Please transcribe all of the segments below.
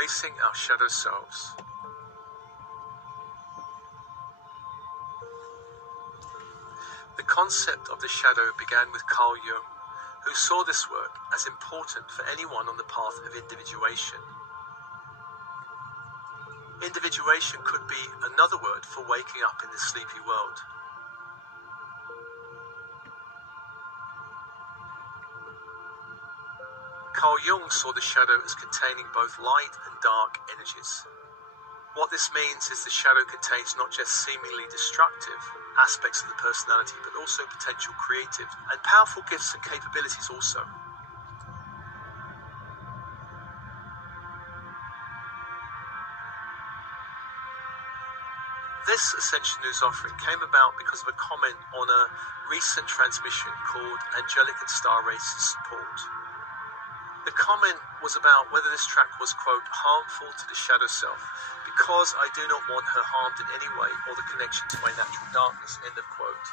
embracing our shadow selves. The concept of the shadow began with Carl Jung, who saw this work as important for anyone on the path of individuation. Individuation could be another word for waking up in this sleepy world. Carl Jung saw the shadow as containing both light and dark energies. What this means is the shadow contains not just seemingly destructive aspects of the personality, but also potential creative and powerful gifts and capabilities also. This Ascension News offering came about because of a comment on a recent transmission called Angelic and Star Races Support. The comment was about whether this track was, quote, harmful to the shadow self, because I do not want her harmed in any way or the connection to my natural darkness, end of quote.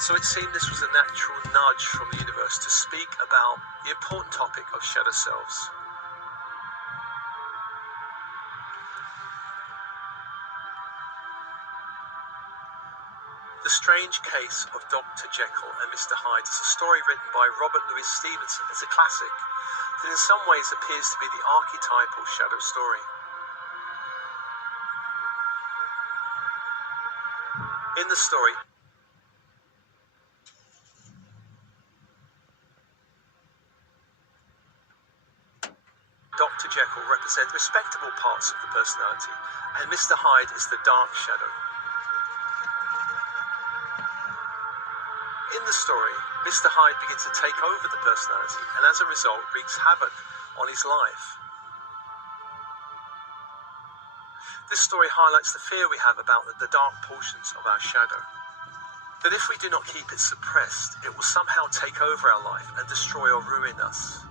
So it seemed this was a natural nudge from the universe to speak about the important topic of shadow selves. The Strange Case of Dr. Jekyll and Mr. Hyde is a story written by Robert Louis Stevenson as a classic that in some ways appears to be the archetypal shadow story. In the story, Dr. Jekyll represents respectable parts of the personality, and Mr. Hyde is the dark shadow. In the story, Mr. Hyde begins to take over the personality and as a result wreaks havoc on his life. This story highlights the fear we have about the dark portions of our shadow. That if we do not keep it suppressed, it will somehow take over our life and destroy or ruin us.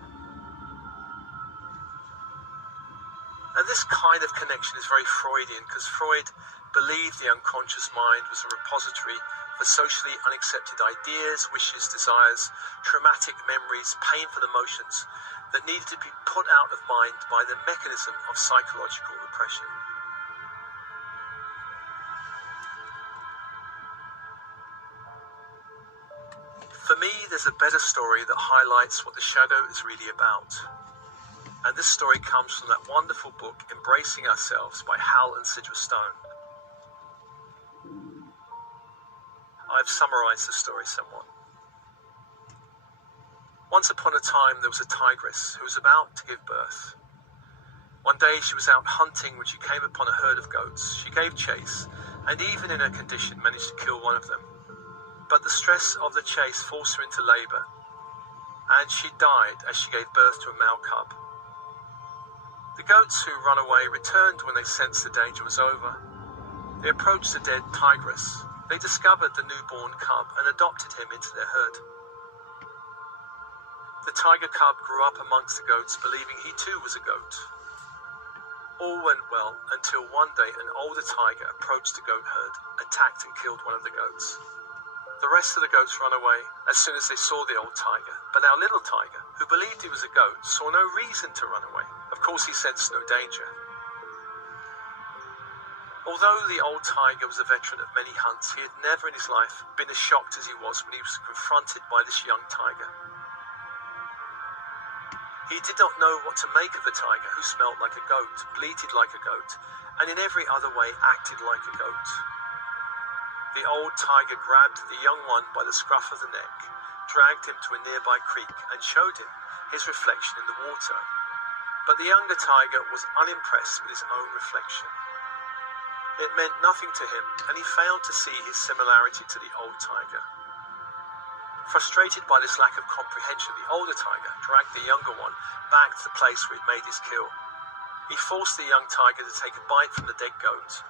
And this kind of connection is very Freudian, because Freud believed the unconscious mind was a repository for socially unaccepted ideas, wishes, desires, traumatic memories, painful emotions that needed to be put out of mind by the mechanism of psychological repression. For me, there's a better story that highlights what the shadow is really about. And this story comes from that wonderful book, Embracing Ourselves by Hal and Sidra Stone. I've summarized the story somewhat. Once upon a time, there was a tigress who was about to give birth. One day she was out hunting when she came upon a herd of goats. She gave chase, and even in her condition managed to kill one of them. But the stress of the chase forced her into labor, and she died as she gave birth to a male cub. The goats who ran away returned when they sensed the danger was over. They approached the dead tigress. They discovered the newborn cub and adopted him into their herd. The tiger cub grew up amongst the goats, believing he too was a goat. All went well until one day an older tiger approached the goat herd, attacked and killed one of the goats. The rest of the goats ran away as soon as they saw the old tiger, but our little tiger, who believed he was a goat, saw no reason to run away. Of course, he sensed no danger. Although the old tiger was a veteran of many hunts, he had never in his life been as shocked as he was when he was confronted by this young tiger. He did not know what to make of the tiger, who smelled like a goat, bleated like a goat, and in every other way acted like a goat. The old tiger grabbed the young one by the scruff of the neck, dragged him to a nearby creek, and showed him his reflection in the water. But the younger tiger was unimpressed with his own reflection. It meant nothing to him, and he failed to see his similarity to the old tiger. Frustrated by this lack of comprehension, the older tiger dragged the younger one back to the place where he'd made his kill. He forced the young tiger to take a bite from the dead goat.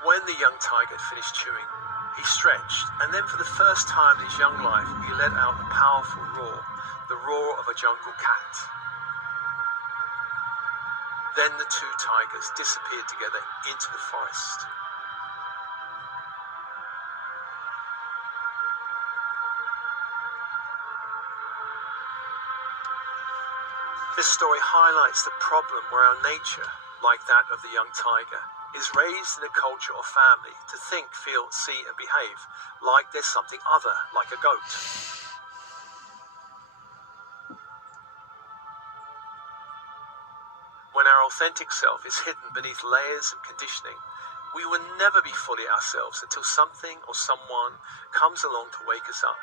When the young tiger had finished chewing, he stretched, and then for the first time in his young life, he let out a powerful roar, the roar of a jungle cat. Then the two tigers disappeared together into the forest. This story highlights the problem where our nature, like that of the young tiger, is raised in a culture or family to think, feel, see and behave like there's something other, like a goat. When our authentic self is hidden beneath layers of conditioning, we will never be fully ourselves until something or someone comes along to wake us up.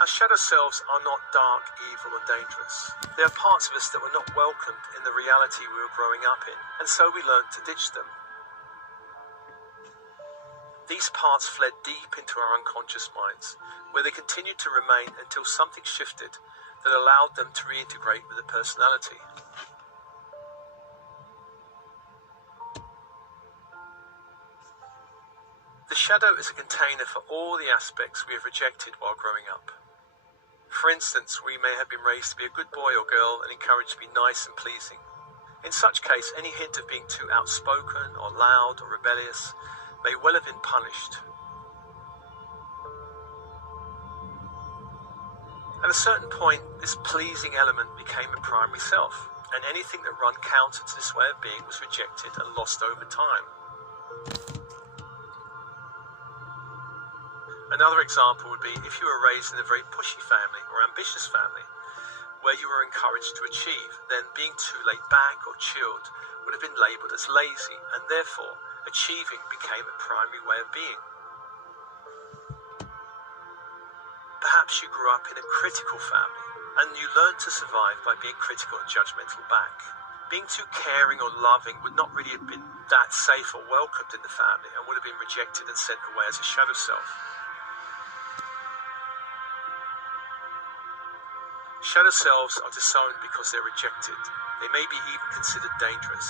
Our shadow selves are not dark, evil or dangerous. They are parts of us that were not welcomed in the reality we were growing up in, and so we learned to ditch them. These parts fled deep into our unconscious minds, where they continued to remain until something shifted that allowed them to reintegrate with the personality. The shadow is a container for all the aspects we have rejected while growing up. For instance, we may have been raised to be a good boy or girl and encouraged to be nice and pleasing. In such case, any hint of being too outspoken or loud or rebellious may well have been punished. At a certain point, this pleasing element became a primary self, and anything that ran counter to this way of being was rejected and lost over time. Another example would be if you were raised in a very pushy family or ambitious family, where you were encouraged to achieve, then being too laid back or chilled would have been labelled as lazy, and therefore achieving became a primary way of being. Perhaps you grew up in a critical family, and you learned to survive by being critical and judgmental back. Being too caring or loving would not really have been that safe or welcomed in the family, and would have been rejected and sent away as a shadow self. Shadow selves are disowned because they're rejected. They may be even considered dangerous.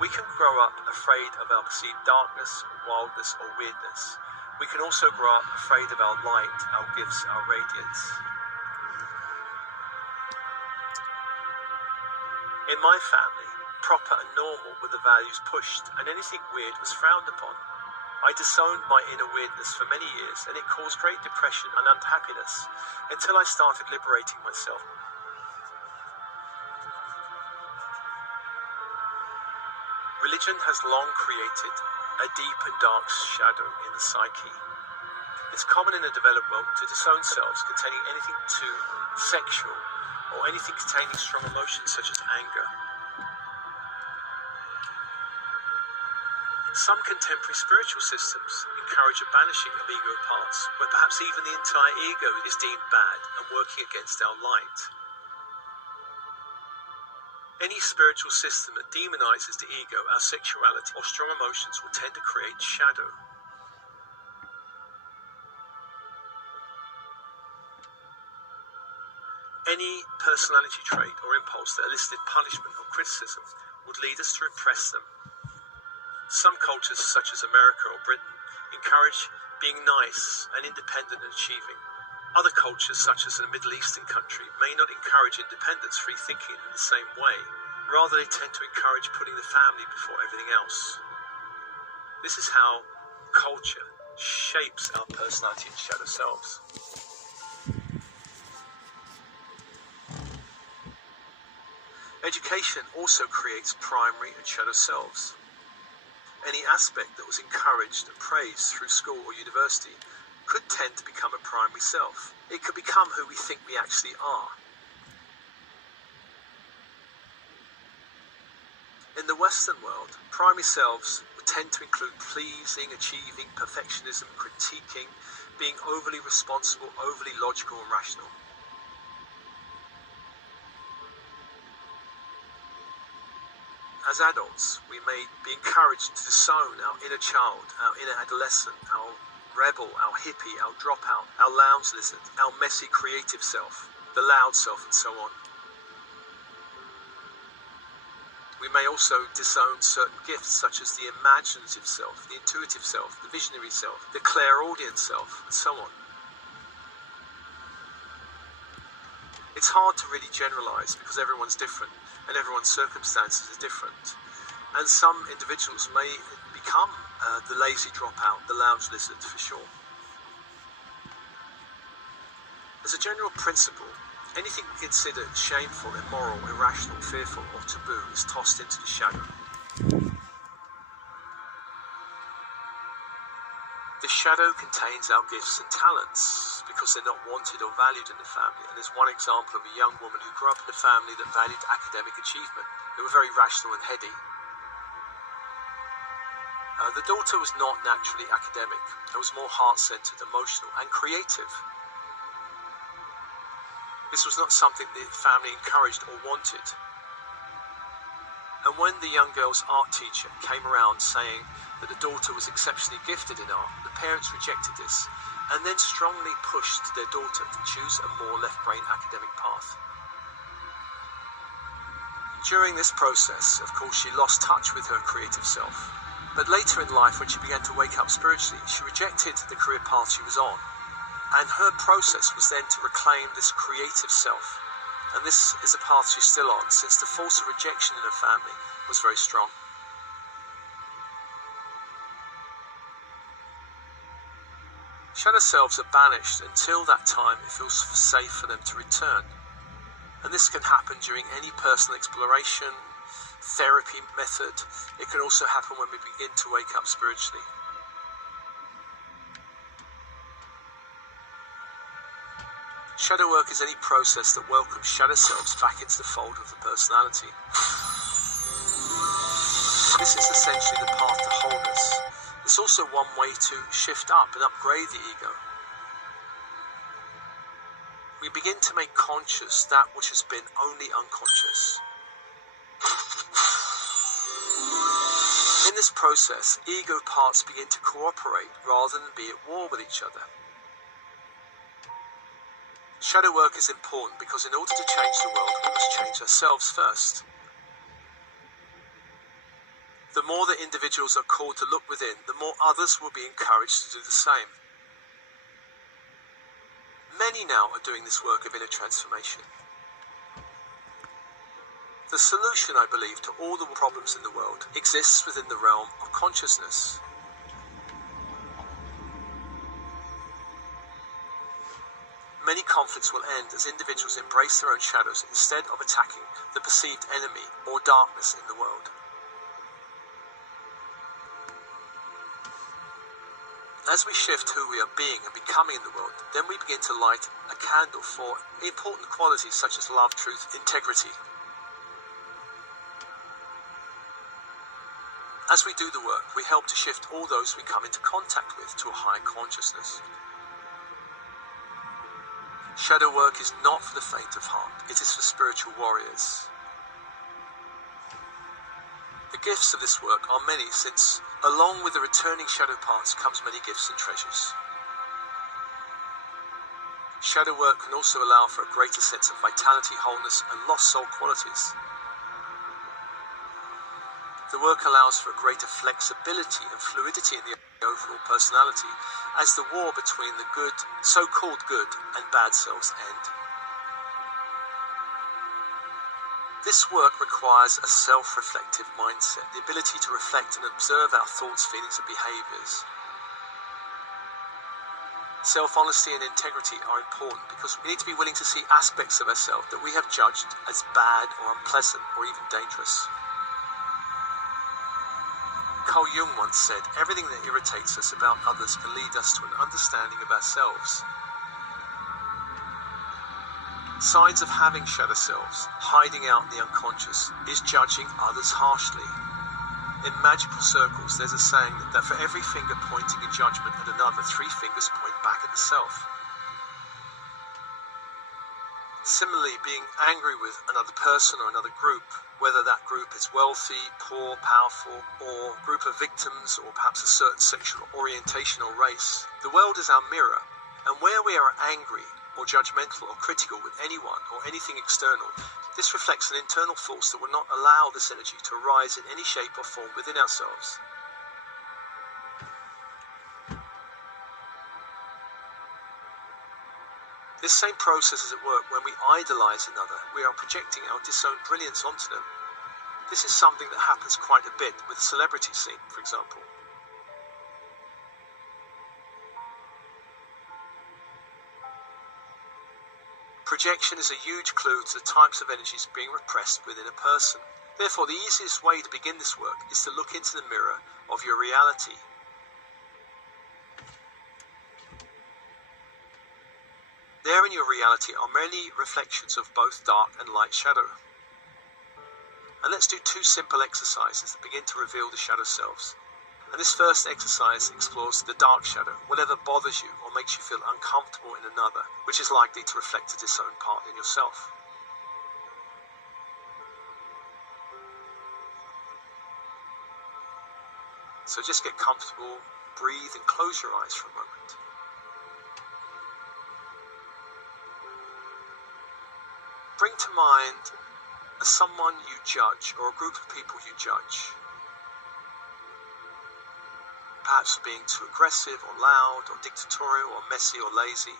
We can grow up afraid of our perceived darkness, wildness, or weirdness. We can also grow up afraid of our light, our gifts, our radiance. In my family, proper and normal were the values pushed, and anything weird was frowned upon. I disowned my inner weirdness for many years, and it caused great depression and unhappiness until I started liberating myself. Religion has long created a deep and dark shadow in the psyche. It's common in the developed world to disown selves containing anything too sexual or anything containing strong emotions such as anger. Some contemporary spiritual systems encourage a banishing of ego parts, where perhaps even the entire ego is deemed bad and working against our light. Any spiritual system that demonizes the ego, our sexuality, or strong emotions will tend to create shadow. Any personality trait or impulse that elicited punishment or criticism would lead us to repress them. Some cultures, such as America or Britain, encourage being nice and independent and achieving. Other cultures, such as a Middle Eastern country, may not encourage independence, free thinking in the same way. Rather, they tend to encourage putting the family before everything else. This is how culture shapes our personality and shadow selves. Education also creates primary and shadow selves. Any aspect that was encouraged and praised through school or university could tend to become a primary self. It could become who we think we actually are. In the Western world, primary selves would tend to include pleasing, achieving, perfectionism, critiquing, being overly responsible, overly logical and rational. As adults, we may be encouraged to disown our inner child, our inner adolescent, our rebel, our hippie, our dropout, our lounge lizard, our messy creative self, the loud self, and so on. We may also disown certain gifts such as the imaginative self, the intuitive self, the visionary self, the clairaudient self, and so on. It's hard to really generalize because everyone's different and everyone's circumstances are different. And some individuals may become the lazy dropout, the lounge lizard for sure. As a general principle, anything considered shameful, immoral, irrational, fearful, or taboo is tossed into the shadow. The shadow contains our gifts and talents because they're not wanted or valued in the family. And there's one example of a young woman who grew up in a family that valued academic achievement. They were very rational and heady. The daughter was not naturally academic. It was more heart-centered, emotional, and creative. This was not something the family encouraged or wanted. And when the young girl's art teacher came around saying that the daughter was exceptionally gifted in art, the parents rejected this and then strongly pushed their daughter to choose a more left-brain academic path. During this process, of course, she lost touch with her creative self. But later in life, when she began to wake up spiritually, she rejected the career path she was on. And her process was then to reclaim this creative self. And this is a path she's still on, since the force of rejection in her family was very strong. Shadow selves are banished until that time it feels safe for them to return. And this can happen during any personal exploration, therapy method. It can also happen when we begin to wake up spiritually. Shadow work is any process that welcomes shadow selves back into the fold of the personality. This is essentially the path to wholeness. It's also one way to shift up and upgrade the ego. We begin to make conscious that which has been only unconscious. In this process, ego parts begin to cooperate rather than be at war with each other. Shadow work is important because in order to change the world, we must change ourselves first. The more that individuals are called to look within, the more others will be encouraged to do the same. Many now are doing this work of inner transformation. The solution, I believe, to all the problems in the world exists within the realm of consciousness. Many conflicts will end as individuals embrace their own shadows instead of attacking the perceived enemy or darkness in the world. As we shift who we are being and becoming in the world, then we begin to light a candle for important qualities such as love, truth, integrity. As we do the work, we help to shift all those we come into contact with to a higher consciousness. Shadow work is not for the faint of heart, it is for spiritual warriors. The gifts of this work are many, since along with the returning shadow parts comes many gifts and treasures. Shadow work can also allow for a greater sense of vitality, wholeness, and lost soul qualities. The work allows for a greater flexibility and fluidity in the overall personality as the war between the good, so-called good, and bad selves end. This work requires a self-reflective mindset, the ability to reflect and observe our thoughts, feelings, and behaviors. Self-honesty and integrity are important because we need to be willing to see aspects of ourselves that we have judged as bad or unpleasant or even dangerous. Carl Jung once said, "Everything that irritates us about others can lead us to an understanding of ourselves." Signs of having shadow selves, hiding out in the unconscious, is judging others harshly. In magical circles, there's a saying that for every finger pointing in judgment at another, 3 fingers point back at the self. Similarly, being angry with another person or another group, whether that group is wealthy, poor, powerful, or a group of victims, or perhaps a certain sexual orientation or race, the world is our mirror, and where we are angry or judgmental or critical with anyone or anything external, this reflects an internal force that will not allow this energy to arise in any shape or form within ourselves. This same process is at work when we idolize another. We are projecting our disowned brilliance onto them. This is something that happens quite a bit with the celebrity scene, for example. Projection is a huge clue to the types of energies being repressed within a person. Therefore, the easiest way to begin this work is to look into the mirror of your reality. There in your reality are many reflections of both dark and light shadow. And let's do 2 simple exercises that begin to reveal the shadow selves. And this first exercise explores the dark shadow, whatever bothers you or makes you feel uncomfortable in another, which is likely to reflect a disowned part in yourself. So just get comfortable, breathe and close your eyes for a moment. Bring to mind someone you judge or a group of people you judge. Perhaps for being too aggressive or loud or dictatorial or messy or lazy.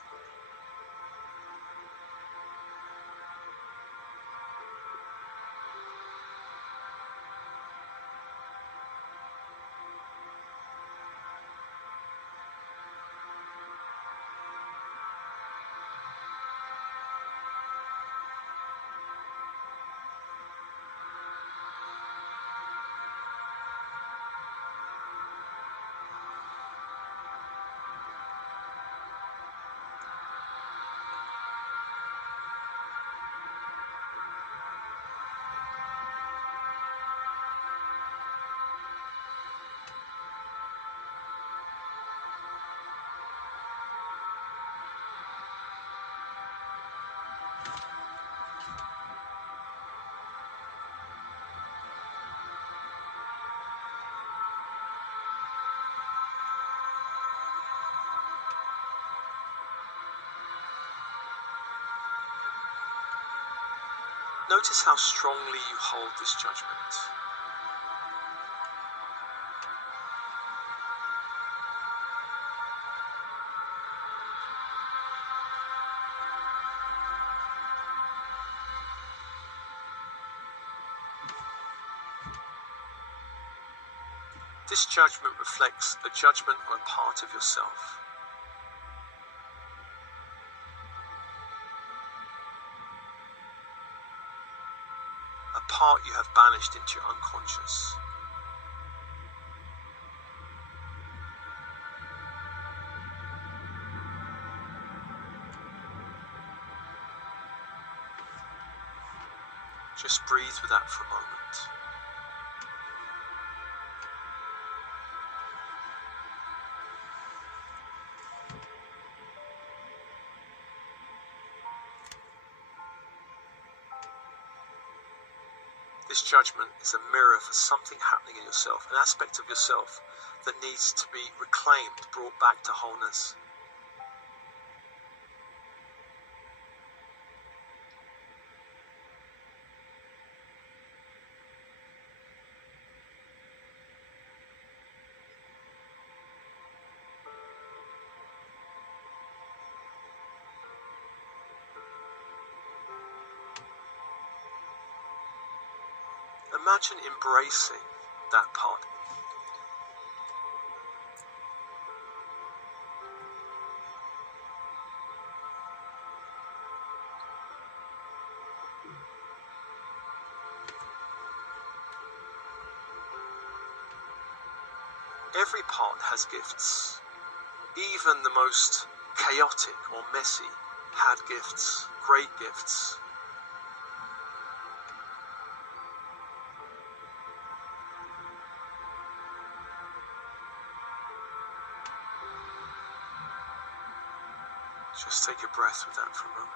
Notice how strongly you hold this judgment. This judgment reflects a judgment on a part of yourself. A part you have banished into your unconscious. Just breathe with that for a moment. This judgment is a mirror for something happening in yourself, an aspect of yourself that needs to be reclaimed, brought back to wholeness. Imagine embracing that part. Every part has gifts. Even the most chaotic or messy had gifts, great gifts. Just take a breath with that for a moment.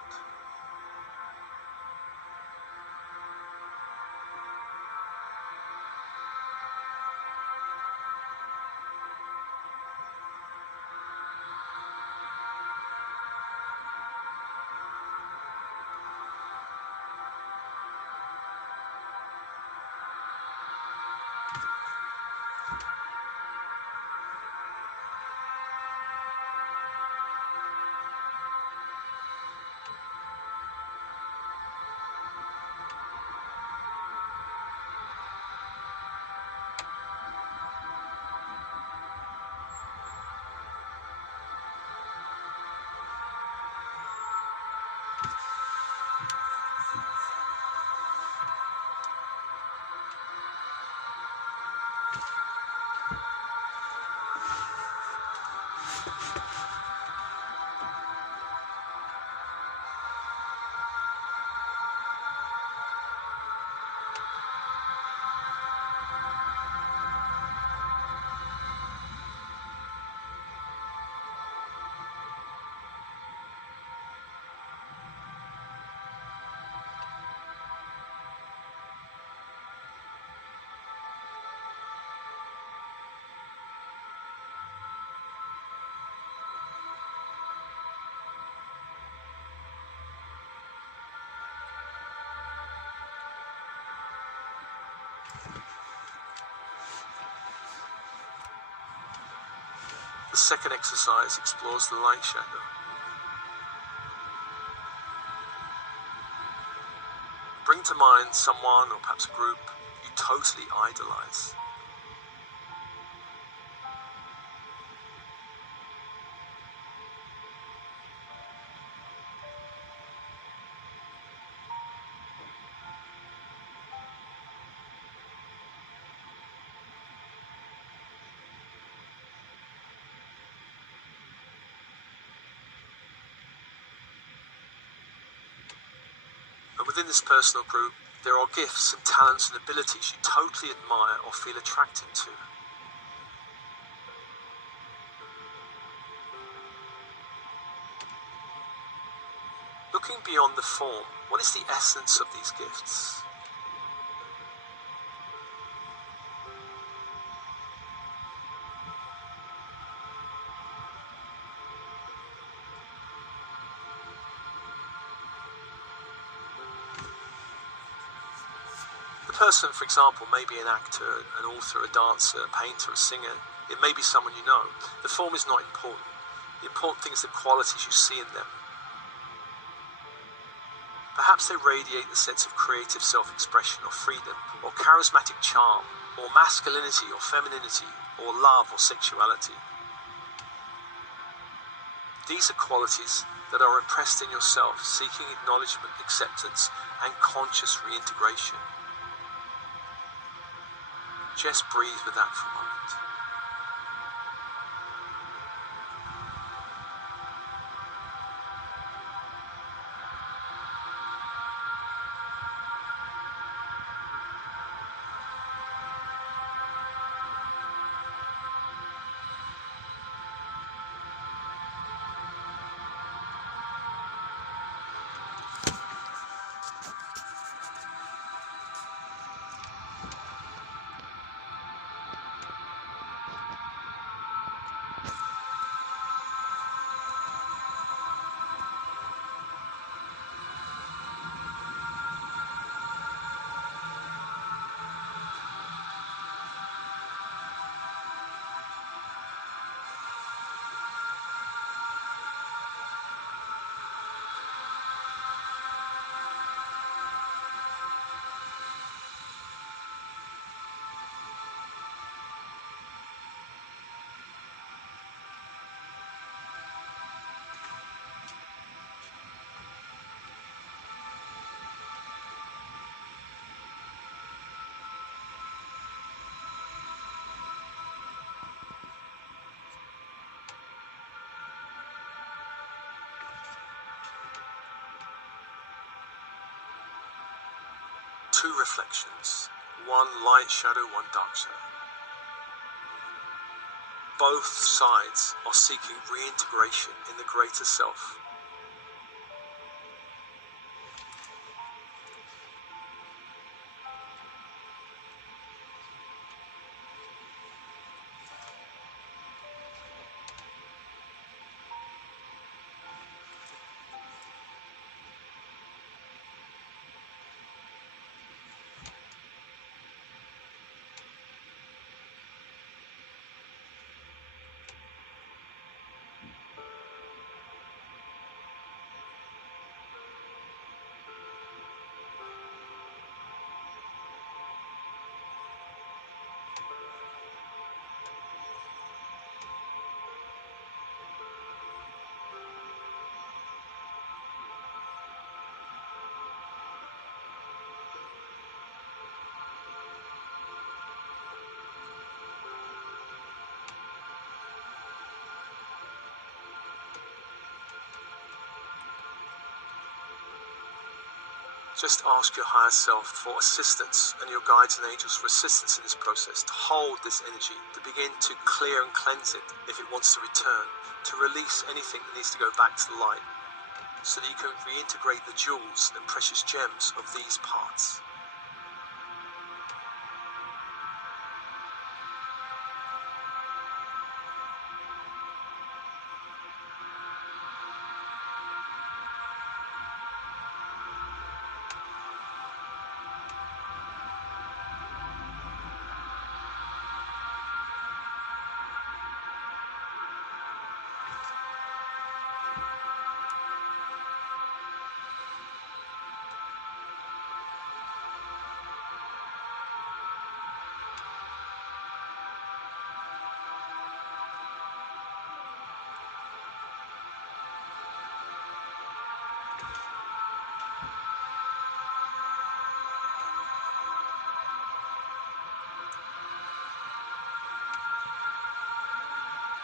second exercise explores the light shadow. Bring to mind someone or perhaps a group you totally idolize. And within this personal group, there are gifts and talents and abilities you totally admire or feel attracted to. Looking beyond the form, what is the essence of these gifts? The person, for example, may be an actor, an author, a dancer, a painter, a singer. It may be someone you know. The form is not important. The important thing is the qualities you see in them. Perhaps they radiate the sense of creative self-expression or freedom, or charismatic charm, or masculinity or femininity, or love or sexuality. These are qualities that are repressed in yourself, seeking acknowledgement, acceptance, and conscious reintegration. Just breathe with that for a moment. Two reflections, one light shadow, one dark shadow. Both sides are seeking reintegration in the greater self. Just ask your higher self for assistance and your guides and angels for assistance in this process, to hold this energy, to begin to clear and cleanse it if it wants to return, to release anything that needs to go back to the light, so that you can reintegrate the jewels and precious gems of these parts.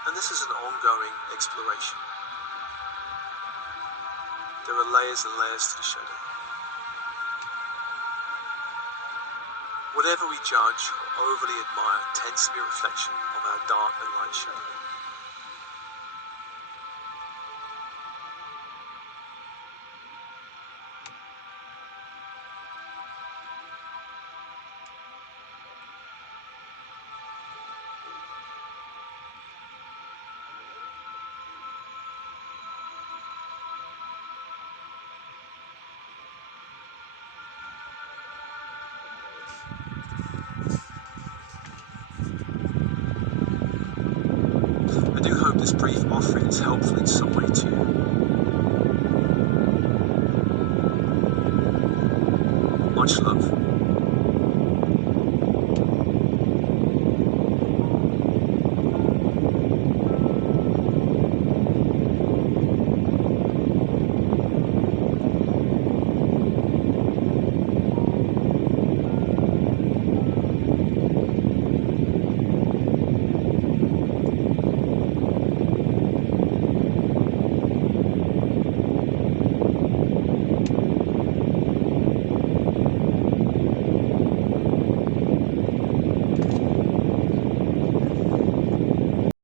And this is an ongoing exploration. There are layers and layers to the shadow. Whatever we judge or overly admire tends to be a reflection of our dark and light shadow. I do hope this brief offering is helpful in some way to you. Much love.